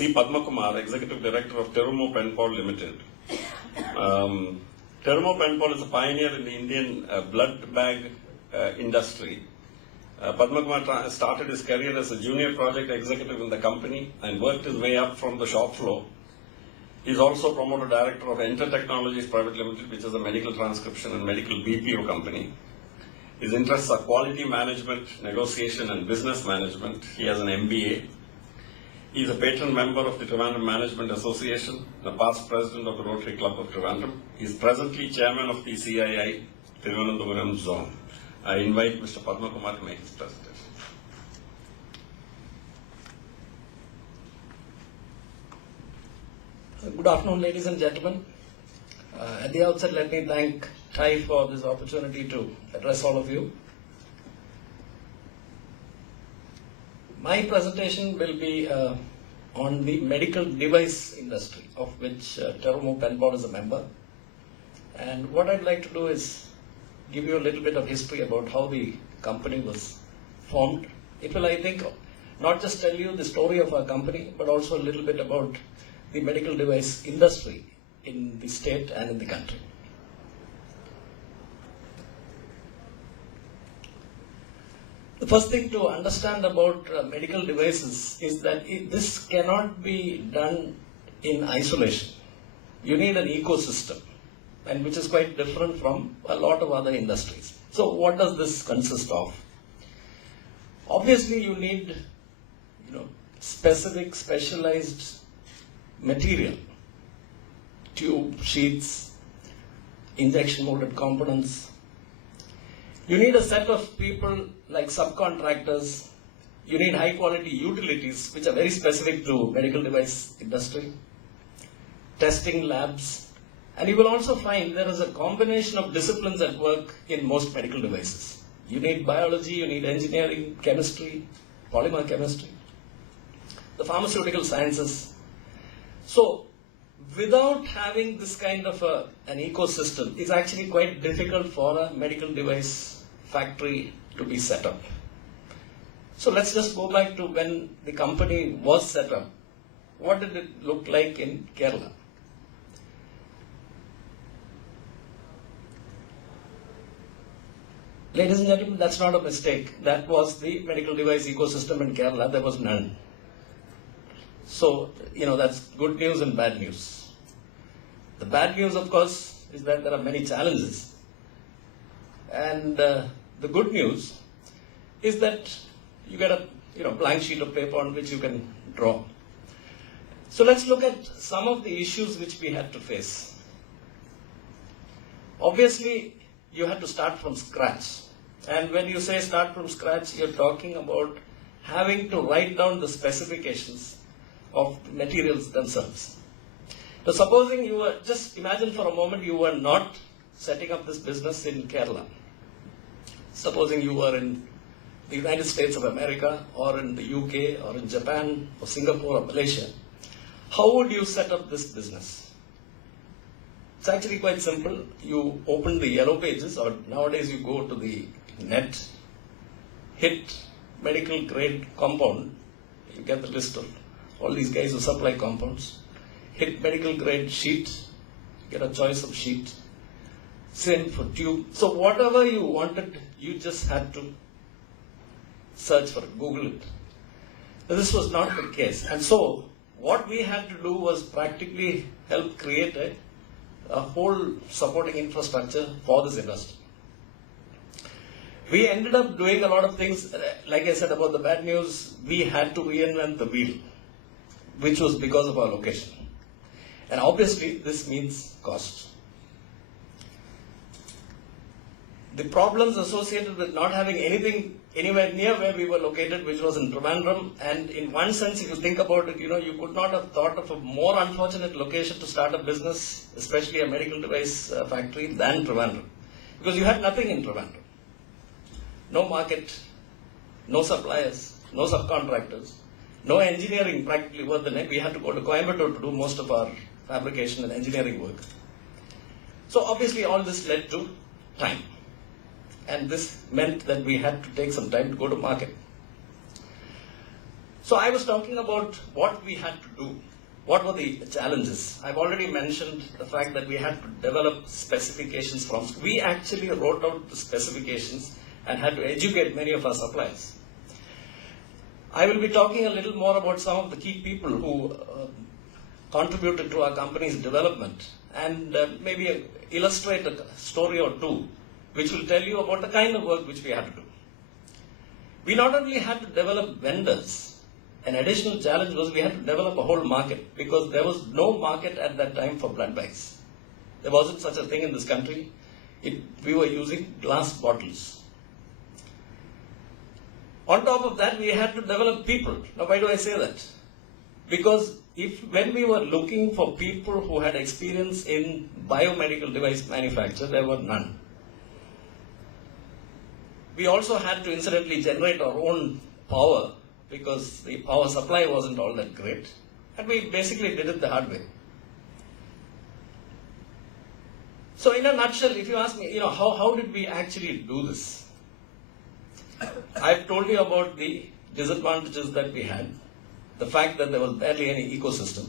C. Padma Kumar, Executive Director of Terumo Penpal Limited. Terumo Penpal is a pioneer in the Indian blood bag industry. Padma Kumar started his career as a junior project executive in the company and worked his way up from the shop floor. He is also promoted director of Enter Technologies Private Limited, which is a medical transcription and medical BPO company. His interests are quality management, negotiation, and business management. He has an MBA. He is a patron member of the Trivandrum Management Association, the past president of the Rotary Club of Trivandrum. He is presently chairman of the CII Thiruvananthapuram Zone. I invite Mr. Padma Kumar to make his presentation. Good afternoon, ladies and gentlemen. At the outset, let me thank TRACK for this opportunity to address all of you. My presentation will be on the medical device industry, of which Terumo Penpal is a member. And what I'd like to do is give you a little bit of history about how the company was formed. It will, I think, not just tell you the story of our company, but also a little bit about the medical device industry in the state and in the country. The first thing to understand about medical devices is that this cannot be done in isolation. You need an ecosystem, and which is quite different from a lot of other industries. So what does this consist of? Obviously you need specific specialized material, tube, sheets, injection molded components. You need a set of people like subcontractors. You need high quality utilities which are very specific to medical device industry, testing labs, and you will also find there is a combination of disciplines at work in most medical devices. You need biology, you need engineering, chemistry, polymer chemistry, the pharmaceutical sciences. So without having this kind of an ecosystem, it's actually quite difficult for a medical device factory to be set up. So let's just go back to when the company was set up. What did it look like in Kerala? Ladies and gentlemen, that's not a mistake. That was the medical device ecosystem in Kerala. There was none. So, that's good news and bad news. The bad news, of course, is that there are many challenges. And the good news is that you get a blank sheet of paper on which you can draw. So let's look at some of the issues which we had to face. Obviously, you had to start from scratch. And when you say start from scratch, you're talking about having to write down the specifications of the materials themselves. So supposing you were, just imagine for a moment you were not setting up this business in Kerala. Supposing you were in the United States of America or in the UK or in Japan or Singapore or Malaysia. How would you set up this business? It's actually quite simple. You open the yellow pages, or nowadays you go to the net, hit medical grade compound, you get the list of all these guys who supply compounds. Hit medical grade sheet, get a choice of sheet. Same for tube. So whatever you wanted, you just had to search for it, Google it. But this was not the case. And so what we had to do was practically help create a whole supporting infrastructure for this industry. We ended up doing a lot of things. Like I said about the bad news, we had to reinvent the wheel, which was because of our location. And obviously this means cost. The problems associated with not having anything anywhere near where we were located, which was in Trivandrum, and in one sense, if you think about it, you could not have thought of a more unfortunate location to start a business, especially a medical device factory, than Trivandrum. Because you had nothing in Trivandrum. No market, no suppliers, no subcontractors, no engineering practically worth the name. We had to go to Coimbatore to do most of our fabrication and engineering work. So obviously all this led to time. And this meant that we had to take some time to go to market. So I was talking about what we had to do. What were the challenges? I've already mentioned the fact that we had to develop specifications from. We actually wrote out the specifications and had to educate many of our suppliers. I will be talking a little more about some of the key people who contributed to our company's development and maybe illustrate a story or two which will tell you about the kind of work which we had to do. We not only had to develop vendors, an additional challenge was we had to develop a whole market because there was no market at that time for blood bags. There wasn't such a thing in this country. We were using glass bottles. On top of that, we had to develop people. Now, why do I say that? Because when we were looking for people who had experience in biomedical device manufacture, there were none. We also had to incidentally generate our own power because the power supply wasn't all that great. And we basically did it the hard way. So in a nutshell, if you ask me, how did we actually do this? I've told you about the disadvantages that we had, the fact that there was barely any ecosystem.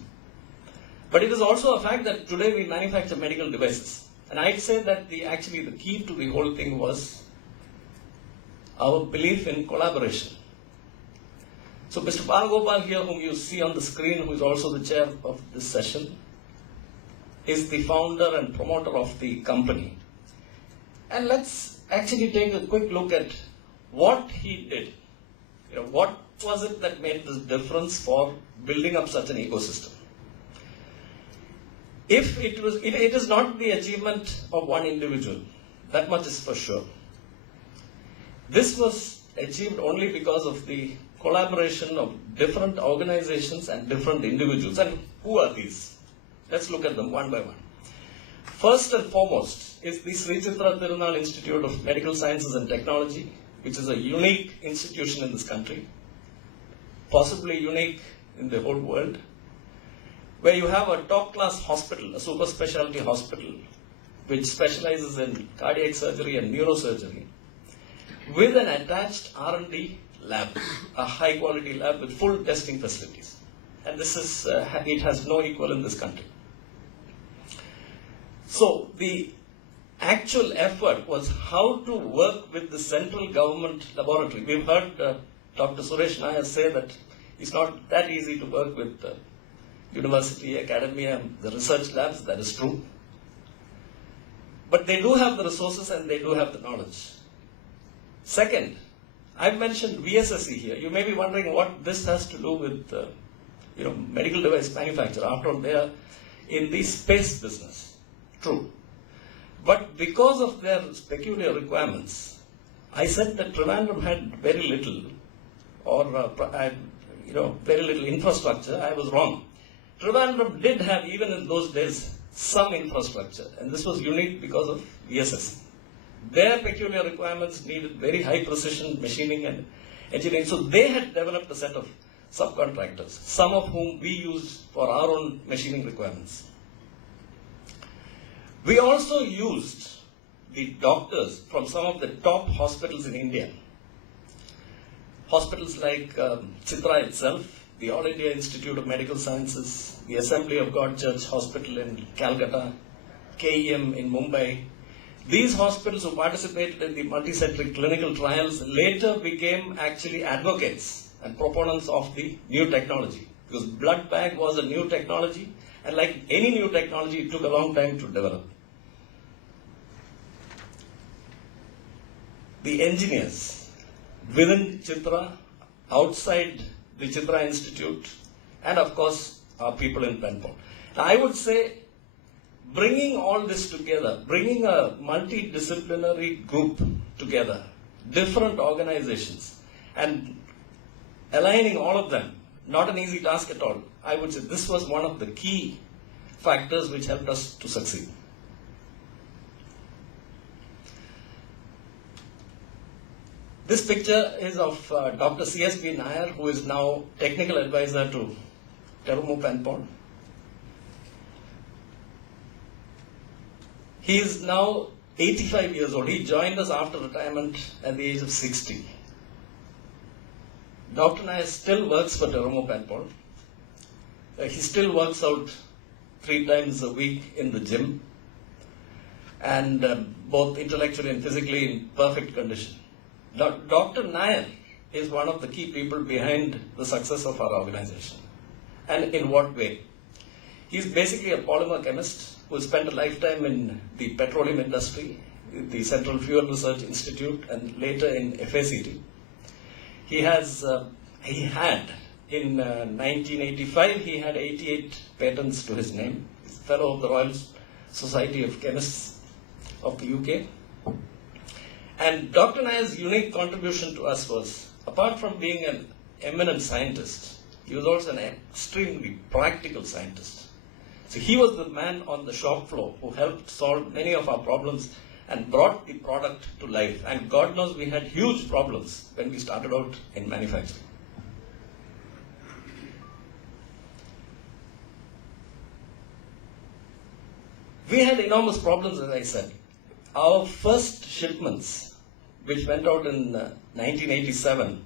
But it is also a fact that today we manufacture medical devices. And I'd say that the key to the whole thing was our belief in collaboration. So Mr. Palgopal here, whom you see on the screen, who is also the chair of this session, is the founder and promoter of the company. And let's actually take a quick look at what he did. What was it that made this difference for building up such an ecosystem? It is not the achievement of one individual. That much is for sure. This was achieved only because of the collaboration of different organizations and different individuals. And who are these? Let's look at them one by one. First and foremost is the Sri Chitra Tirunal Institute of Medical Sciences and Technology, which is a unique institution in this country, possibly unique in the whole world, where you have a top-class hospital, a super specialty hospital, which specializes in cardiac surgery and neurosurgery, with an attached R&D lab, a high-quality lab with full testing facilities. And this is, it has no equal in this country. So the actual effort was how to work with the central government laboratory. We've heard Dr. Suresh Nair say that it's not that easy to work with university, academia, and the research labs. That is true. But they do have the resources and they do have the knowledge. Second, I've mentioned VSSE here. You may be wondering what this has to do with medical device manufacture. After all, they are in the space business. True. But because of their peculiar requirements, I said that Trivandrum had very little very little infrastructure. I was wrong. Trivandrum did have, even in those days, some infrastructure. And this was unique because of VSSE. Their peculiar requirements needed very high precision machining and engineering. So they had developed a set of subcontractors, some of whom we used for our own machining requirements. We also used the doctors from some of the top hospitals in India. Hospitals like Chitra itself, the All India Institute of Medical Sciences, the Assembly of God Church Hospital in Calcutta, KEM in Mumbai. These hospitals who participated in the multicentric clinical trials later became actually advocates and proponents of the new technology. Because blood bag was a new technology, and like any new technology, it took a long time to develop. The engineers within Chitra, outside the Chitra Institute, and of course our people in Penpal. Now I would say bringing all this together, bringing a multidisciplinary group together, different organizations, and aligning all of them, not an easy task at all. I would say this was one of the key factors which helped us to succeed. This picture is of Dr. C.S.B. Nair, who is now technical advisor to Terumu Penpal. He is now 85 years old. He joined us after retirement at the age of 60. Dr. Nair still works for Terumo Panpol. He still works out 3 times a week in the gym, and both intellectually and physically in perfect condition. Dr. Nair is one of the key people behind the success of our organization. And in what way? He's basically a polymer chemist who spent a lifetime in the petroleum industry, the Central Fuel Research Institute, and later in FACT. He had in 1985, he had 88 patents to his name. He's a fellow of the Royal Society of Chemists of the UK. And Dr. Nair's unique contribution to us was, apart from being an eminent scientist, he was also an extremely practical scientist. So he was the man on the shop floor who helped solve many of our problems and brought the product to life. And God knows we had huge problems when we started out in manufacturing. We had enormous problems, as I said. Our first shipments, which went out in 1987,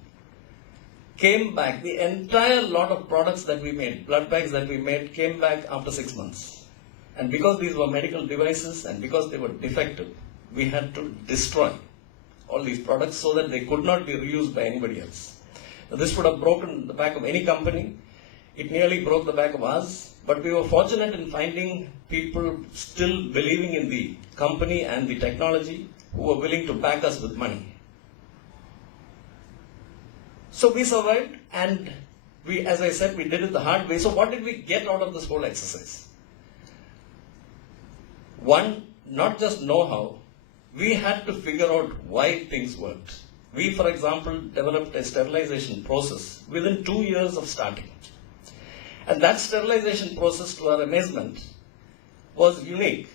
came back. The entire lot of products that we made, blood bags that we made, came back after 6 months. And because these were medical devices and because they were defective, we had to destroy all these products so that they could not be reused by anybody else. Now, this would have broken the back of any company. It nearly broke the back of ours, but we were fortunate in finding people still believing in the company and the technology who were willing to back us with money. So we survived, and we, as I said, we did it the hard way. So what did we get out of this whole exercise? One, not just know-how, we had to figure out why things worked. We, for example, developed a sterilization process within 2 years of starting. And that sterilization process, to our amazement, was unique.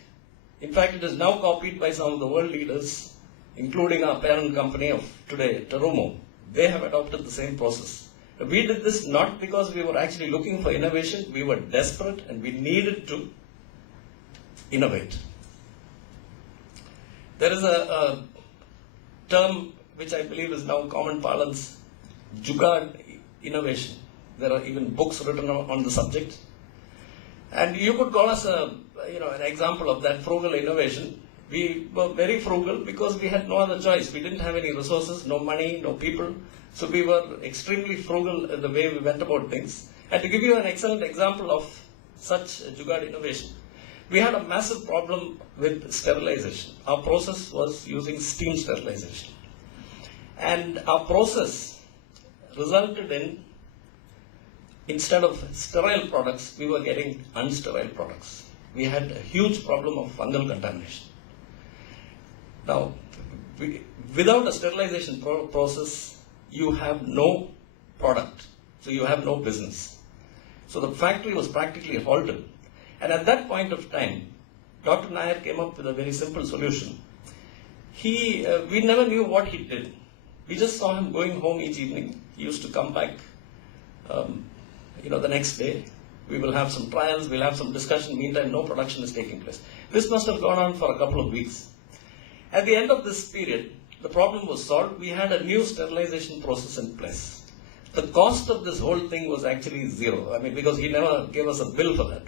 In fact, it is now copied by some of the world leaders, including our parent company of today, Terumo. They have adopted the same process. We did this not because we were actually looking for innovation. We were desperate and we needed to innovate. There is a term which I believe is now common parlance, jugaad innovation. There are even books written on the subject. And you could call us an example of that frugal innovation. We were very frugal because we had no other choice. We didn't have any resources, no money, no people. So we were extremely frugal in the way we went about things. And to give you an excellent example of such jugaad innovation, we had a massive problem with sterilization. Our process was using steam sterilization. And our process resulted in, instead of sterile products, we were getting unsterile products. We had a huge problem of fungal contamination. Now, without a sterilization process, you have no product. So you have no business. So the factory was practically halted. And at that point of time, Dr. Nair came up with a very simple solution. We never knew what he did. We just saw him going home each evening. He used to come back, the next day. We will have some trials, we'll have some discussion. Meantime, no production is taking place. This must have gone on for a couple of weeks. At the end of this period, the problem was solved. We had a new sterilization process in place. The cost of this whole thing was actually zero. Because he never gave us a bill for that.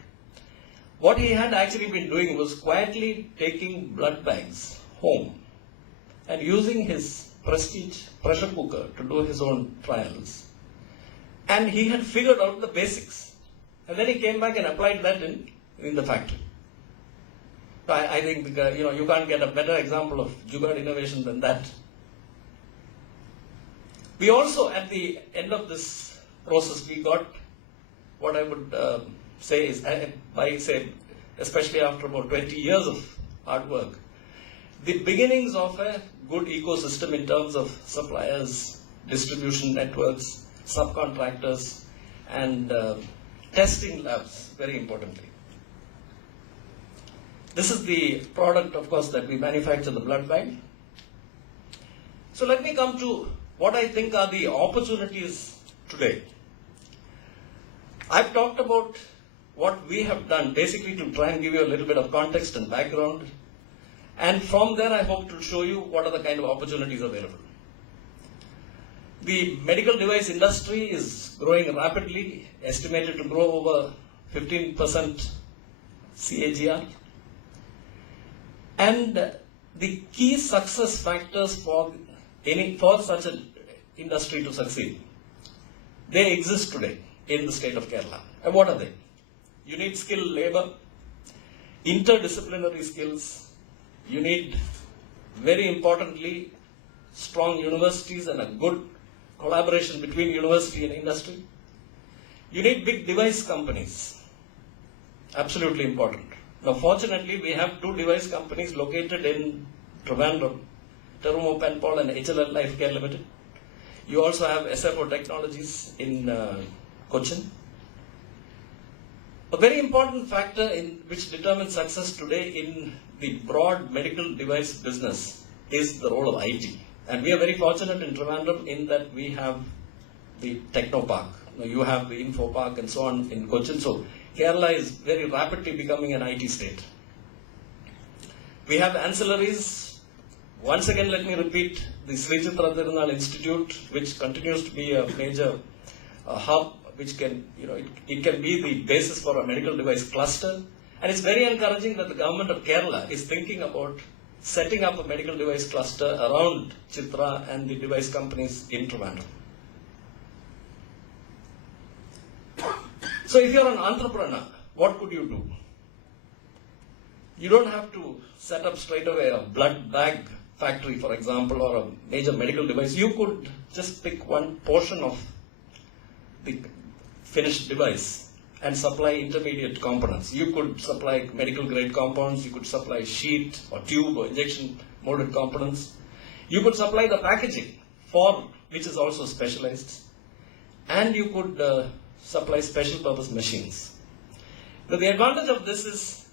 What he had actually been doing was quietly taking blood bags home and using his Prestige pressure cooker to do his own trials. And he had figured out the basics. And then he came back and applied that in the factory. So I think you can't get a better example of jugaad innovation than that. We also, at the end of this process, we got what I would say is, especially after about 20 years of hard work, the beginnings of a good ecosystem in terms of suppliers, distribution networks, subcontractors, and testing labs, very importantly. This is the product, of course, that we manufacture, the blood bag. So let me come to what I think are the opportunities today. I've talked about what we have done, basically to try and give you a little bit of context and background. And from there, I hope to show you what are the kind of opportunities available. The medical device industry is growing rapidly, estimated to grow over 15% CAGR. And the key success factors for such an industry to succeed, they exist today in the state of Kerala. And what are they? You need skilled labor, interdisciplinary skills. You need, very importantly, strong universities and a good collaboration between university and industry. You need big device companies. Absolutely important. Now, fortunately, we have two device companies located in Trivandrum, Terumo Penpal and HLL Lifecare Limited. You also have SFO Technologies in Cochin. A very important factor which determines success today in the broad medical device business is the role of IT. And we are very fortunate in Trivandrum in that we have the Techno Park. You have the Info Park and so on in Cochin. So Kerala is very rapidly becoming an IT state. We have ancillaries. Once again, let me repeat, the Sri Chitra Tirunal Institute, which continues to be a major hub, which can, it can be the basis for a medical device cluster. And it's very encouraging that the government of Kerala is thinking about setting up a medical device cluster around Chitra and the device companies in Trivandrum. So if you're an entrepreneur, what could you do? You don't have to set up straight away a blood bag factory, for example, or a major medical device. You could just pick one portion of the finished device and supply intermediate components. You could supply medical grade compounds, you could supply sheet or tube or injection molded components. You could supply the packaging which is also specialized, and you could supply special purpose machines. But the advantage of this is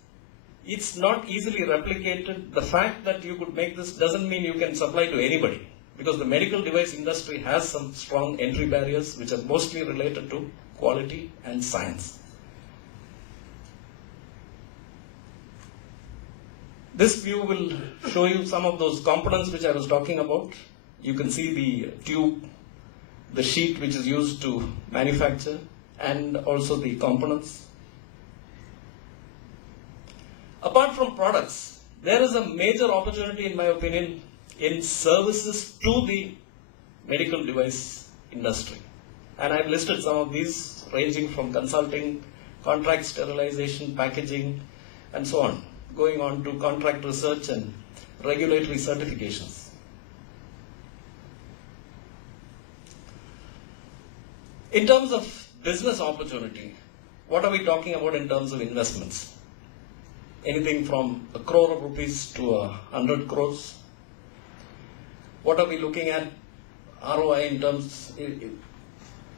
it's not easily replicated. The fact that you could make this doesn't mean you can supply to anybody, because the medical device industry has some strong entry barriers which are mostly related to quality and science. This view will show you some of those components which I was talking about. You can see the tube, the sheet which is used to manufacture, and also the components. Apart from products, there is a major opportunity, in my opinion, in services to the medical device industry. And I've listed some of these, ranging from consulting, contract sterilization, packaging, and so on, going on to contract research and regulatory certifications. In terms of business opportunity, what are we talking about in terms of investments? Anything from 1 crore of rupees to 100 crores. What are we looking at? ROI in terms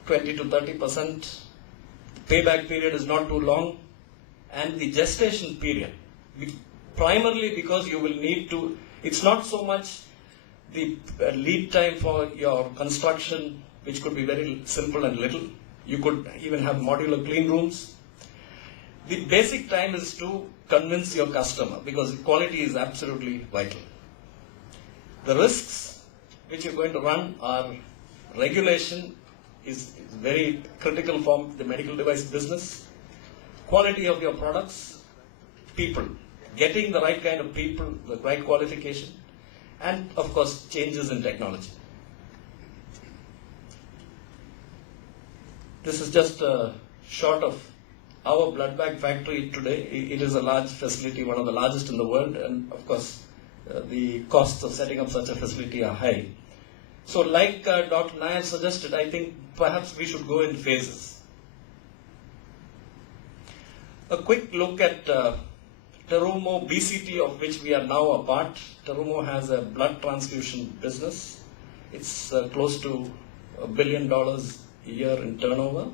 20 to 30%. Payback period is not too long, and the gestation period, primarily because you will need to. It's not so much the lead time for your construction, which could be very simple and little. You could even have modular clean rooms. The basic time is to convince your customer, because quality is absolutely vital. The risks which you're going to run are regulation is very critical for the medical device business. Quality of your products, people, getting the right kind of people, the right qualification, and of course changes in technology. This is just a shot of our blood bag factory today. It is a large facility, one of the largest in the world, and of course the costs of setting up such a facility are high. So like Dr. Nair suggested, I think perhaps we should go in phases. A quick look at Terumo BCT, of which we are now a part. Terumo has a blood transfusion business. It's close to $1 billion a year in turnover,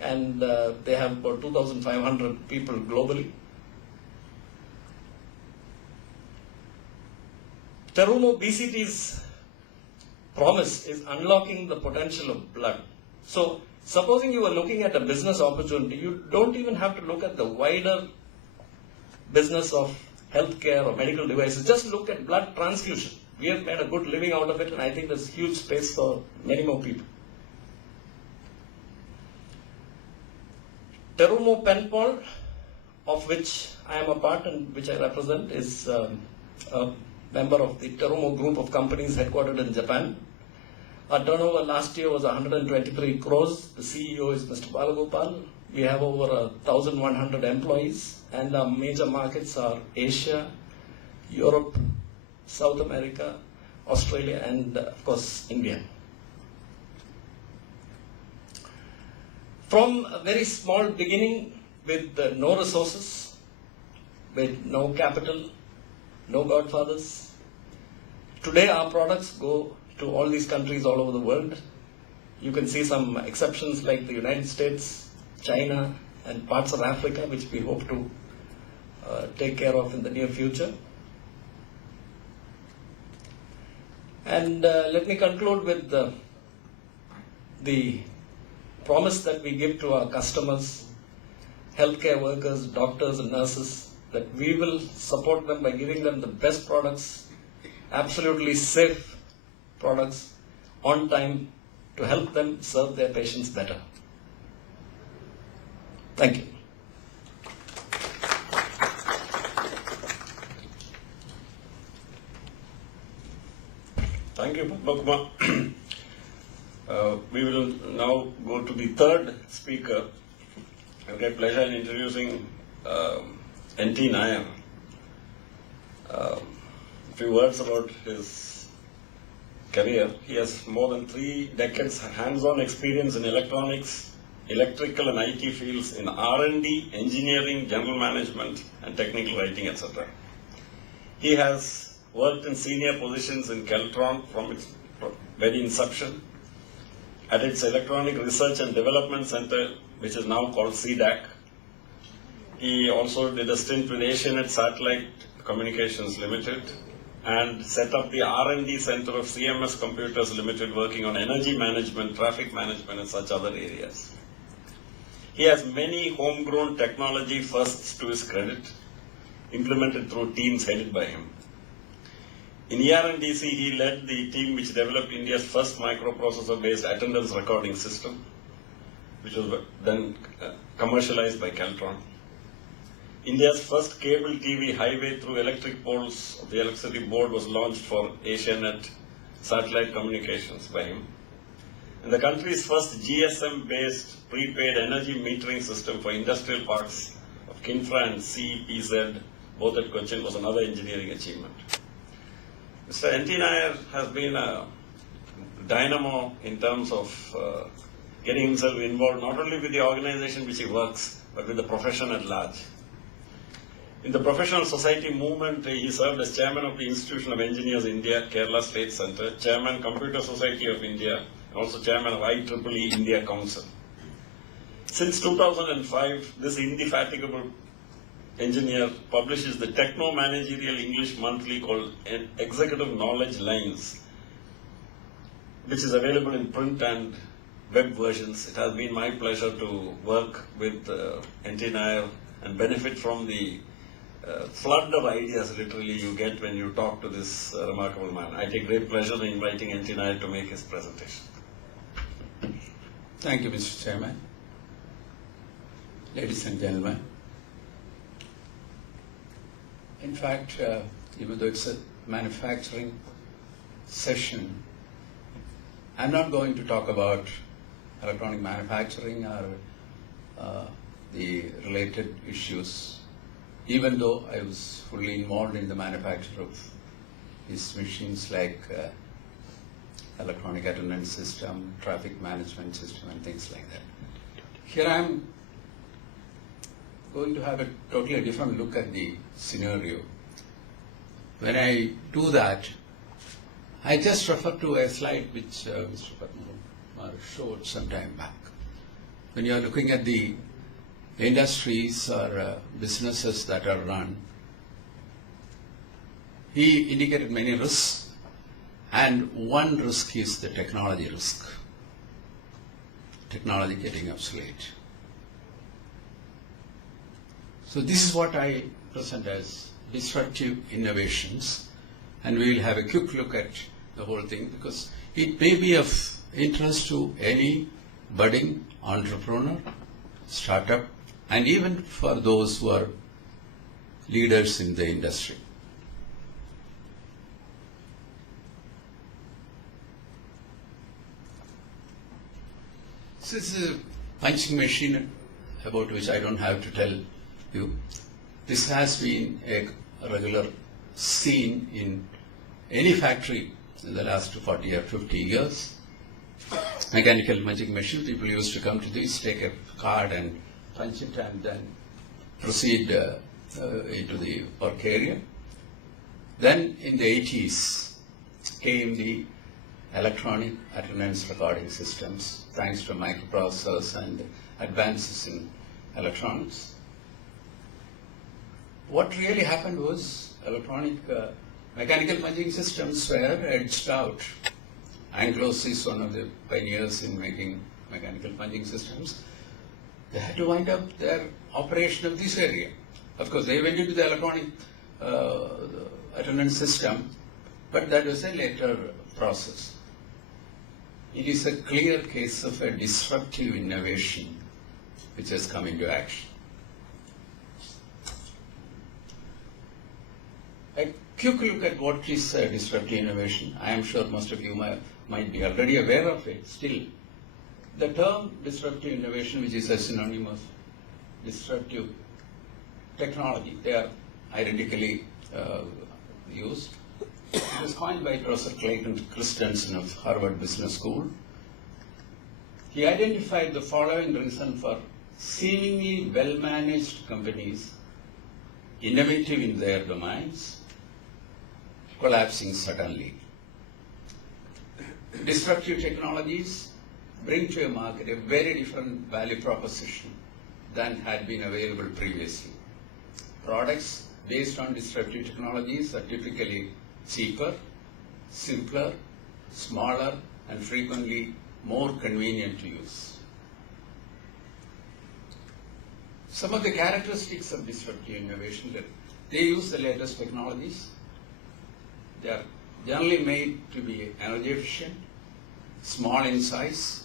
and they have about 2,500 people globally. Terumo BCT's promise is unlocking the potential of blood. So, supposing you are looking at a business opportunity, you don't even have to look at the wider business of healthcare or medical devices. Just look at blood transfusion. we have made a good living out of it, and I think there's huge space for many more people. Terumo Penpal, of which I am a part and which I represent, is a member of the Terumo group of companies headquartered in Japan. Our turnover last year was 123 crores. The CEO is Mr. Balagopal. We have over 1,100 employees, and our major markets are Asia, Europe, South America, Australia, and of course India. From a very small beginning with no resources, with no capital, no godfathers, today our products go to all these countries all over the world. You can see some exceptions like the United States, China, and parts of Africa, which we hope to take care of in the near future. And let me conclude with the promise that we give to our customers, healthcare workers, doctors and nurses, that we will support them by giving them the best products, absolutely safe products, on time, to help them serve their patients better. Thank you. Thank you, Padma. We will now go to the third speaker. I have great pleasure in introducing N.T. Nair. A few words about his career. He has more than 3 decades hands-on experience in electronics, electrical and IT fields in R&D, engineering, general management, and technical writing, etc. He has worked in senior positions in Keltron from its very inception, at its Electronic Research and Development Center, which is now called CDAC. He also did a stint with Asianet Satellite Communications Limited and set up the R&D Center of CMS Computers Limited, working on energy management, traffic management, and such other areas. He has many homegrown technology firsts to his credit, implemented through teams headed by him. In ER&DC, he led the team which developed India's first microprocessor-based attendance recording system, which was then commercialized by Keltron. India's first cable TV highway through electric poles of the electricity board was launched for Asianet Satellite Communications by him. And the country's first GSM-based prepaid energy metering system for industrial parks of Kinfra and CPZ, both at Cochin, was another engineering achievement. Mr. N.T. Nair has been a dynamo in terms of getting himself involved not only with the organization which he works, but with the profession at large. In the professional society movement, he served as chairman of the Institution of Engineers India, Kerala State Centre, chairman Computer Society of India, also chairman of IEEE India Council. Since 2005, this indefatigable engineer publishes the techno-managerial English monthly called Executive Knowledge Lines, which is available in print and web versions. It has been my pleasure to work with N.T. Nair and benefit from the flood of ideas literally you get when you talk to this remarkable man. I take great pleasure in inviting N.T. Nair to make his presentation. Thank you, Mr. Chairman. Ladies and gentlemen, in fact, even though it's a manufacturing session, I'm not going to talk about electronic manufacturing or the related issues, even though I was fully involved in the manufacture of these machines like electronic attendance system, traffic management system, and things like that. Here I'm going to have a totally different look at the scenario. When I do that, I just refer to a slide which Mr. Padma showed some time back. When you are looking at the industries or businesses that are run, he indicated many risks, and one risk is the technology risk, technology getting obsolete. So this is what I present as disruptive innovations and we will have a quick look at the whole thing because it may be of interest to any budding entrepreneur, startup, and even for those who are leaders in the industry. So this is a punching machine about which I don't have to tell you. This has been a regular scene in any factory in the last 40 or 50 years. Mechanical punching machine, people used to come to this, take a card and punch it and then proceed into the work area. Then in the 80s came the electronic attendance recording systems, thanks to microprocessors and advances in electronics. What really happened was mechanical punching systems were edged out. Anglos is one of the pioneers in making mechanical punching systems. They had to wind up their operation of this area. Of course, they went into the electronic attendance system, but that was a later process. It is a clear case of a disruptive innovation which has come into action. A quick look at what is disruptive innovation. I am sure most of you might be already aware of it. Still, the term disruptive innovation, which is a synonym of disruptive technology, they are identically used. It was coined by Professor Clayton Christensen of Harvard Business School. He identified the following reason for seemingly well-managed companies, innovative in their domains, collapsing suddenly. Disruptive technologies bring to a market a very different value proposition than had been available previously. Products based on disruptive technologies are typically cheaper, simpler, smaller, and frequently more convenient to use. Some of the characteristics of disruptive innovation, they use the latest technologies. They are generally made to be energy efficient, small in size,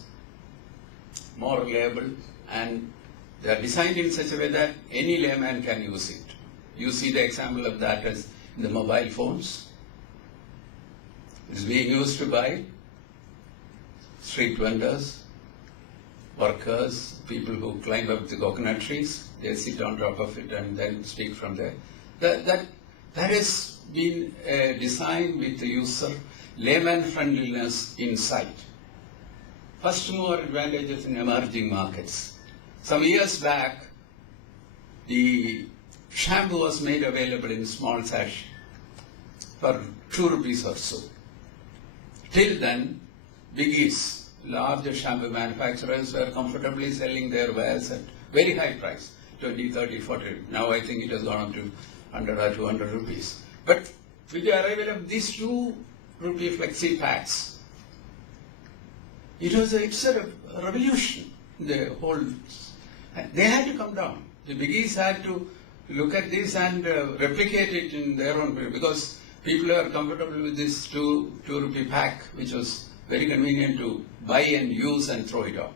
more reliable, and they are designed in such a way that any layman can use it. You see the example of that as in the mobile phones. It is being used to buy street vendors, workers, people who climb up the coconut trees. They sit on top of it and then speak from there. That has been designed with the user layman friendliness in sight. First mover advantages in emerging markets. Some years back, the shampoo was made available in small sachet for 2 rupees or so. Till then, biggies, larger shampoo manufacturers were comfortably selling their wares at very high price, 20, 30, 40. Now I think it has gone up to 100 or 200 rupees. But with the arrival of these 2 rupee flexi packs, it's a revolution. The whole, they had to come down. The biggies had to look at this and replicate it in their own way, because people are comfortable with this 2 rupee pack, which was very convenient to buy and use and throw it out.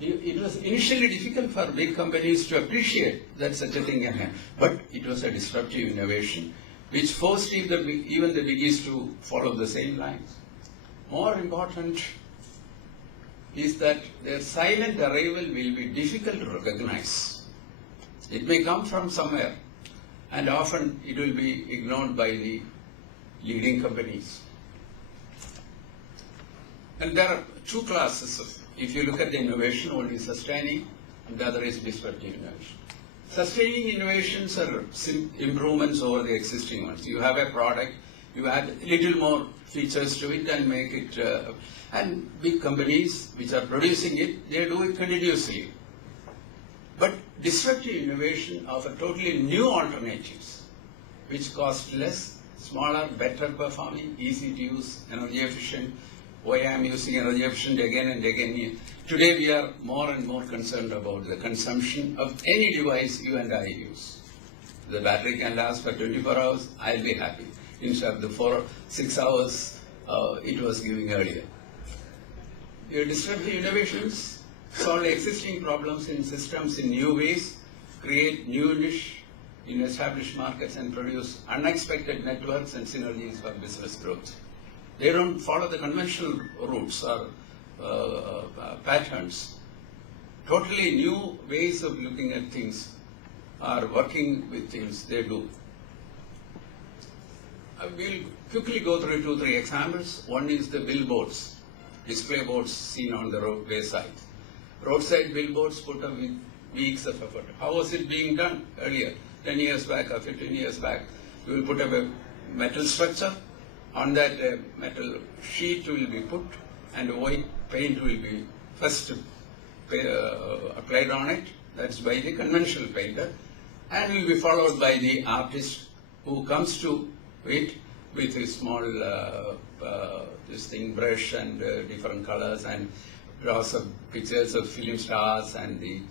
It was initially difficult for big companies to appreciate that such a thing can happen, but it was a disruptive innovation which forced even the biggies to follow the same lines. More important is that their silent arrival will be difficult to recognize. It may come from somewhere, and often it will be ignored by the leading companies. And there are 2 classes of, if you look at the innovation, one is sustaining and the other is disruptive innovation. Sustaining innovations are improvements over the existing ones. You have a product, you add a little more features to it and make it, and big companies which are producing it, they do it continuously. But disruptive innovation offer totally new alternatives which cost less, smaller, better performing, easy to use, energy efficient. Why I am using energy efficient again and again? Today we are more and more concerned about the consumption of any device you and I use. The battery can last for 24 hours, I'll be happy. instead of the 6 hours it was giving earlier. You disrupt the innovations, solve existing problems in systems in new ways, create new niche in established markets, and produce unexpected networks and synergies for business growth. They don't follow the conventional routes or patterns. Totally new ways of looking at things or working with things they do. We'll quickly go through 2-3 examples. One is the billboards, display boards seen on the roadway side. Roadside billboards put up with weeks of effort. How was it being done earlier? 10 years back or 15 years back, you will put up a metal structure. On that metal sheet will be put, and white paint will be first applied on it. That's by the conventional painter, and will be followed by the artist who comes to it with a small brush and different colors, and draws up pictures of film stars and the